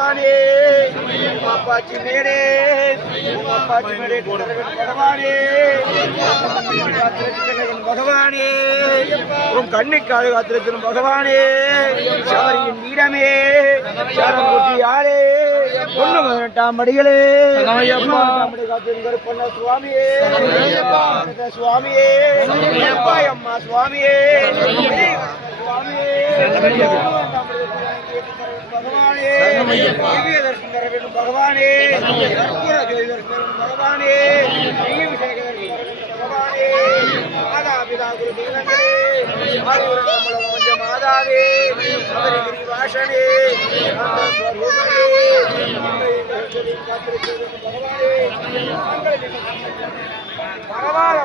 பகவானே பாப்பாச்சி மேடே பகவானே பகவானே உன் கண்ணுக்காக காத்திருக்கும் பகவானே சபரியின் வீரமே சரங்குட்டியாரே பொண்ணு 18 மடிகளே காத்திருக்கிற பொண்ண சுவாமியே சுவாமியே அம்மா சுவாமியே भगवाने दर्शन कर भगवाने भगवाने भगवाने माता पिता गुरु मातावे शबरीगिरी वासने स्वरूपे भगवान